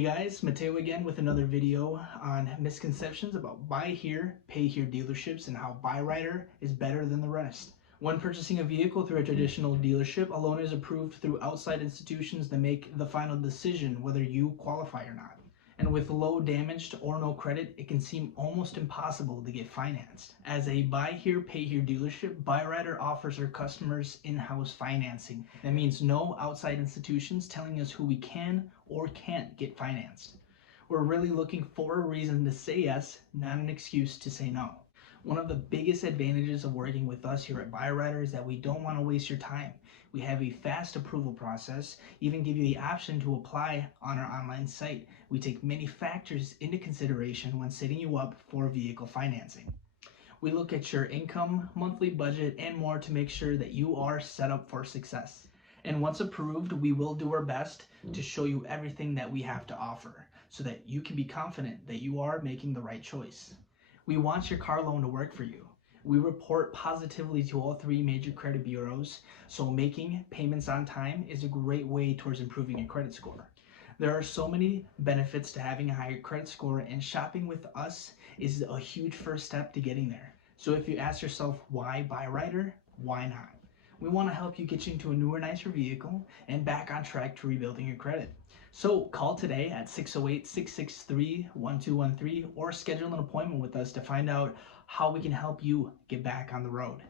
Hey guys, Mateo again with another video on misconceptions about buy here, pay here dealerships and how Byrider is better than the rest. When purchasing a vehicle through a traditional dealership, a loan is approved through outside institutions that make the final decision whether you qualify or not. And with low damaged or no credit, it can seem almost impossible to get financed. As a buy here, pay here dealership, Byrider offers our customers in-house financing. That means no outside institutions telling us who we can or can't get financed. We're really looking for a reason to say yes, not an excuse to say no. One of the biggest advantages of working with us here at Byrider is that we don't want to waste your time. We have a fast approval process, even give you the option to apply on our online site. We take many factors into consideration when setting you up for vehicle financing. We look at your income, monthly budget, and more to make sure that you are set up for success. And once approved, we will do our best to show you everything that we have to offer so that you can be confident that you are making the right choice. We want your car loan to work for you. We report positively to all 3 major credit bureaus, so making payments on time is a great way towards improving your credit score. There are so many benefits to having a higher credit score, and shopping with us is a huge first step to getting there. So if you ask yourself, why Byrider? Why not? We want to help you get you into a newer, nicer vehicle and back on track to rebuilding your credit. So call today at 608-663-1213 or schedule an appointment with us to find out how we can help you get back on the road.